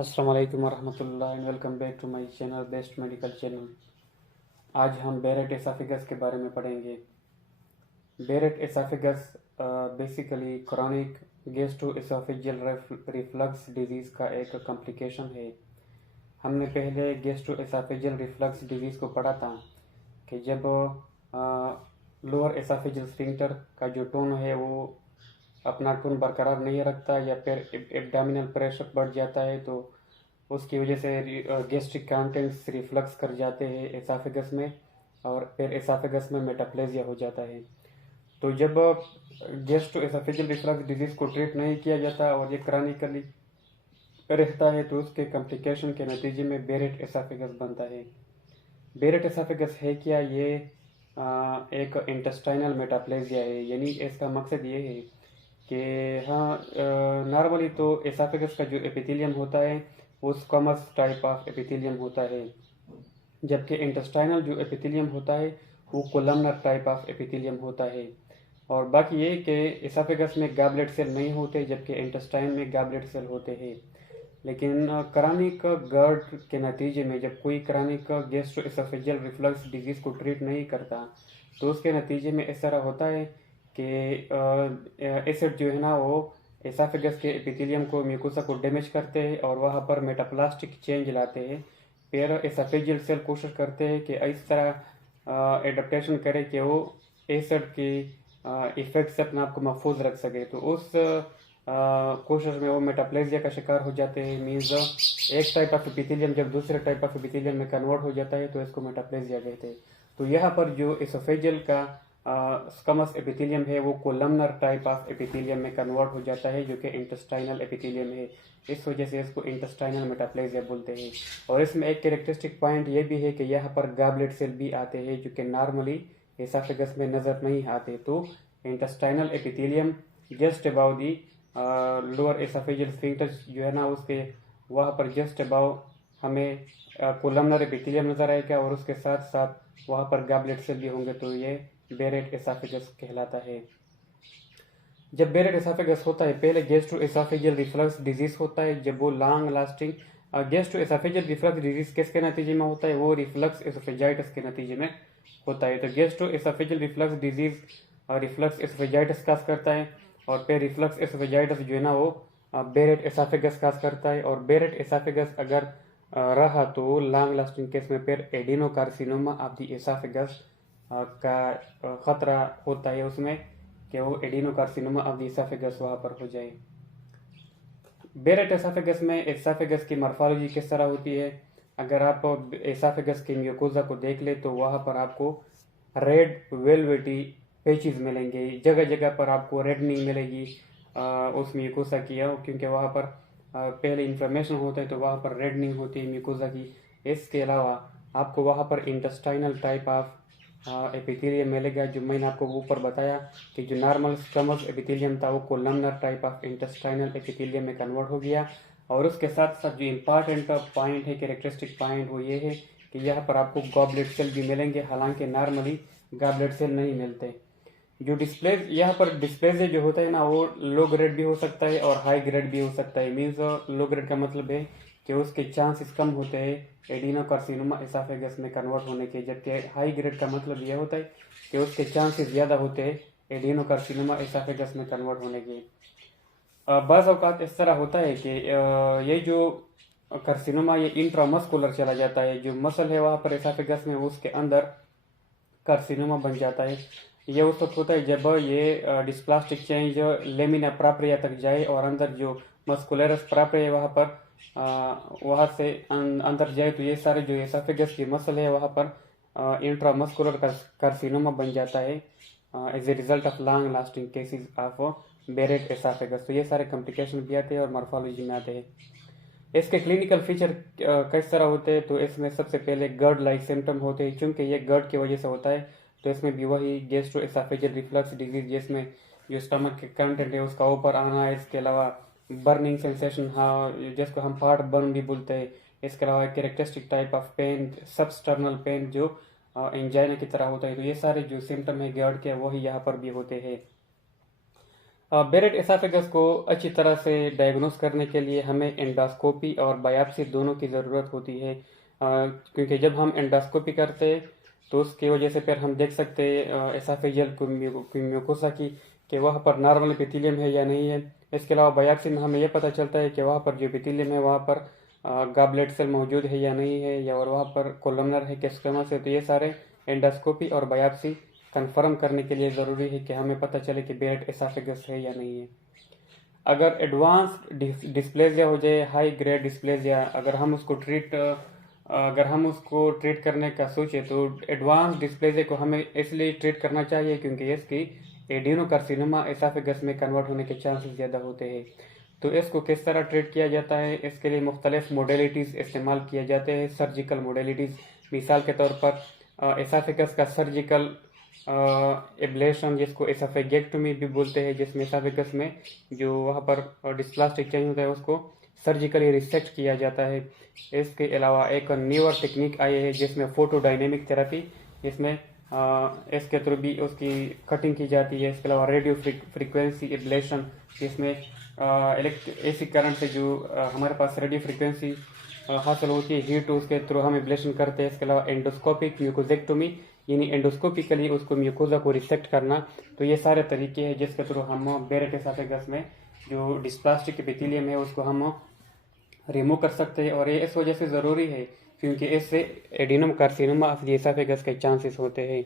अस्सलाम वालेकुम वरहमतुल्लाह and welcome back to my channel best medical channel. आज हम बेरेट एसाफिगस के बारे में पढ़ेंगे। Barrett oesophagus basically chronic gastroesophageal reflux disease का एक कॉम्प्लिकेशन है। हमने पहले गैस्ट्रोएसोफेजियल रिफ्लक्स डिजीज़ को पढ़ा था कि जब लोअर एसाफेजियल स्फिंक्टर का जो टोन है वो अपना टोन बरकरार नहीं रखता या फिर एब्डोमिनल प्रेशर बढ़ जाता है तो उसकी वजह से गैस्ट्रिक कंटेंट्स रिफ्लक्स कर जाते हैं एसाफेगस में और फिर एसाफेगस में मेटाप्लेजिया हो जाता है। तो जब गैस्ट्रो एसाफेजियल रिफ्लक्स डिजीज़ को ट्रीट नहीं किया जाता और ये क्रॉनिकली रहता है तो उसके कॉम्प्लिकेशन के नतीजे में बेरेट एसाफेगस बनता है। बेरेट एसाफेगस है क्या? ये एक इंटेस्टाइनल मेटाप्लेजिया है, यानी इसका मकसद ये है कि नॉर्मली तो एसाफेगस का जो एपिथेलियम होता है वो स्क्वैमस टाइप ऑफ एपिथेलियम होता है, जबकि इंटेस्टाइनल जो एपिथेलियम होता है वो कोलमनर टाइप ऑफ एपिथेलियम होता है। और बाकी ये कि एसाफेगस में गॉबलेट सेल नहीं होते जबकि इंटेस्टाइन में गॉबलेट सेल होते हैं। लेकिन क्रॉनिक गर्ड के नतीजे में जब कोई क्रॉनिक गैस्ट्रोएसोफेजियल रिफ्लक्स डिजीज़ को ट्रीट नहीं करता तो उसके नतीजे में इस तरह होता है कि एसिड जो है ना वो एसाफेगस के एपिथेलियम को म्यूकोसा को डैमेज करते हैं और वहाँ पर मेटाप्लास्टिक चेंज लाते हैं। फिर एसाफेजियल सेल कोशिश करते हैं कि इस तरह एडेप्टेशन करे कि वो एसिड की इफेक्ट से अपने आप को महफूज रख सके। तो उस कोशिश में वो मेटाप्लेजिया का शिकार हो जाते हैं। मीन्स एक टाइप ऑफ एपिथेलियम जब दूसरे टाइप ऑफ एपिथेलियम में कन्वर्ट हो जाता है तो इसको मेटाप्लेजिया कहते हैं। तो यहाँ पर जो एसोफेजियल का स्क्वैमस एपिथेलियम है वो कोलमनर टाइप ऑफ एपिथेलियम में कन्वर्ट हो जाता है जो कि इंटेस्टाइनल एपिथेलियम है। इस वजह से इसको इंटेस्टाइनल मेटाप्लेजिया बोलते हैं। और इसमें एक कैरेक्टरिस्टिक पॉइंट ये भी है कि यहाँ पर गॉबलेट सेल भी आते हैं जो कि नॉर्मली एसाफेगस में नज़र नहीं आते। तो intestinal epithelium just above the lower oesophageal sphincter जो है ना उसके वहाँ पर जस्ट अबाउ हमें कोलमनर एपिथेलियम नज़र आएगा और उसके साथ साथ वहाँ पर गॉबलेट सेल भी होंगे। तो ये बेरेट एसाफेगस कहलाता है। जब बेरेट एसाफेगस होता है पहले गैस्ट्रो एसाफेजियल रिफ्लक्स डिजीज होता है। जब वो long lasting gastro oesophageal reflux disease किसके नतीजे में होता है? वो रिफ्लक्स एसोफेजाइटिस के नतीजे में होता है। तो gastro oesophageal reflux disease reflux एसोफेजाइटिस काज करता है और फिर रिफ्लक्स एसोफेजाइटिस जो है ना वो बेरेट एसाफेगस काज करता है। और बेरेट एसाफेगस अगर रहा तो लॉन्ग लास्टिंग केस में फिर एडिनोकार्सिनोमा ऑफ द एसाफेगस का खतरा होता है उसमें कि वो एडिनोकार्सिनोमा ऑफ द एसाफेगस वहाँ पर हो जाए। बेरेट एसाफेगस में एसाफेगस की मॉर्फोलॉजी किस तरह होती है? अगर आप एसाफेगस के म्यूकोजा को देख ले तो वहाँ पर आपको रेड वेलवेटी पेचेस मिलेंगे, जगह जगह पर आपको रेडनिंग मिलेगी उस म्यूकोसा की, क्योंकि वहाँ पर पहले इन्फ्लेमेशन होता है तो वहाँ पर रेडनिंग होती है म्यूकोसा की। इसके अलावा आपको वहाँ पर इंटेस्टाइनल टाइप ऑफ एपिथेलियम मिलेगा जो मैंने आपको ऊपर बताया कि जो नॉर्मल स्क्वैमस एपिथेलियम था वो columnar type of intestinal epithelium में कन्वर्ट हो गया। और उसके साथ साथ जो इम्पॉर्टेंट पॉइंट है, कैरेक्टरिस्टिक पॉइंट, वो ये है कि यहाँ पर आपको गॉबलेट सेल भी मिलेंगे, हालांकि नॉर्मली गॉबलेट सेल नहीं मिलते। जो डिस्प्ले यहाँ पर डिस्प्लेज जो होता है ना वो लो ग्रेड भी हो सकता है और हाई ग्रेड भी हो सकता है। मीन्स लो ग्रेड का मतलब है कि उसके चांसेस कम होते हैं एडिनोकार्सिनोमा एसाफेगस में कन्वर्ट होने के, जबकि हाई ग्रेड का मतलब यह होता है कि उसके चांसेस ज़्यादा होते हैं एडिनोकार्सिनोमा एसाफेगस में कन्वर्ट होने के। बाज़ औक़ात इस तरह होता है कि ये जो कार्सिनोमा ये इंट्रामस्कुलर चला जाता है, जो मसल है वहाँ पर एसाफेगस में उसके अंदर कार्सिनोमा बन जाता है। ये उस वक्त होता है जब ये डिस्प्लास्टिक चेंज लेमिना प्राप्रिया तक जाए और अंदर जो मस्कुलरस प्राप्रिया वहाँ पर वहाँ से अंदर जाए तो ये सारे जो एसाफेगस की मसल है वहाँ पर इंट्रामस्कुलर कार्सिनोमा बन जाता है as a result of long lasting cases of Barrett oesophagus. तो ये सारे कॉम्प्लिकेशन भी आते हैं और मॉर्फोलॉजी में आते हैं। इसके क्लिनिकल फीचर किस तरह होते हैं? तो इसमें सबसे पहले गर्ड लाइक सिम्टम होते हैं। चूँकि ये गर्ड की वजह से होता है तो इसमें भी वही गैस्ट्रो एसाफेजियल रिफ्लक्स डिजीज जिसमें जो स्टमक के कंटेंट है उसका ऊपर आना है। इसके अलावा बर्निंग सेंसेशन, हाँ, जिसको हम हार्ट बर्न भी बोलते हैं। इसके अलावा characteristic type of pain, substernal pain जो एंजाइना की तरह होता है। तो ये सारे जो सिम्टम है गर्ड के वही यहाँ पर भी होते हैं। बेरेट एसाफेगस को अच्छी तरह से डायग्नोस करने के लिए हमें एंडोस्कोपी और बायोप्सी दोनों की ज़रूरत होती है, क्योंकि जब हम एंडोस्कोपी करते हैं तो उसकी वजह से फिर हम देख सकते हैं एसाफेजियल म्यूकोसा की कि वहाँ पर नॉर्मल एपिथेलियम है या नहीं है। इसके अलावा बायोप्सी में हमें यह पता चलता है कि वहाँ पर जो एपिथेलियम है वहाँ पर गॉबलेट सेल मौजूद है या नहीं है, या और वहाँ पर कोलमनर है कि स्क्वेमस है। तो ये सारे एंडोस्कोपी और बायोप्सी कंफर्म करने के लिए ज़रूरी है कि हमें पता चले कि बेरेट एसाफेगस है या नहीं है। अगर एडवांस डिस्प्लेजिया हो जाए, हाई ग्रेड डिस्प्लेजिया, अगर हम उसको ट्रीट करने का सोचे तो एडवांस डिस्प्लेजिया को हमें इसलिए ट्रीट करना चाहिए क्योंकि इसकी एडिनोकार्सिनोमा एसाफेगस में कन्वर्ट होने के चांसेस ज़्यादा होते हैं। तो इसको किस तरह ट्रीट किया जाता है, इसके लिए मुख्तलिफ मोडेलिटीज़ इस्तेमाल किए जाते हैं, सर्जिकल मोडेलिटीज़। मिसाल के तौर पर एसाफेगस का सर्जिकल एब्लेशन, जिसको एसाफेगेक्टोमी भी बोलते हैं, जिसमें एसाफेगस में जो वहाँ पर डिस्प्लास्टिक चेंज होता है उसको सर्जिकली रिसेक्ट किया जाता है। इसके अलावा एक न्यूअर टेक्निक आई है जिसमें फोटोडायनेमिक थेरेपी, जिसमें इसके थ्रू भी उसकी कटिंग की जाती है। इसके अलावा रेडियो फ्रीक्वेंसी एब्लेशन, जिसमें एसी करंट से जो हमारे पास रेडियो फ्रीक्वेंसी हासिल होती है हीट, उसके थ्रू हम एब्लेशन करते हैं। इसके अलावा एंडोस्कोपिक म्यूकोजेक्टोमी, यानी एंडोस्कोपिकली उसको म्यूकोजा को रिसेक्ट करना। तो ये सारे तरीके हैं जिसके थ्रू हम बेरेट एसाफेगस में जो डिस्प्लास्टिक एपिथेलियम है उसको हम रिमूव कर सकते हैं। और ये इस वजह से ज़रूरी है क्योंकि इससे एडिनोम कार्सिनोमा ऑफ द एसाफेगस के चांसेस होते हैं।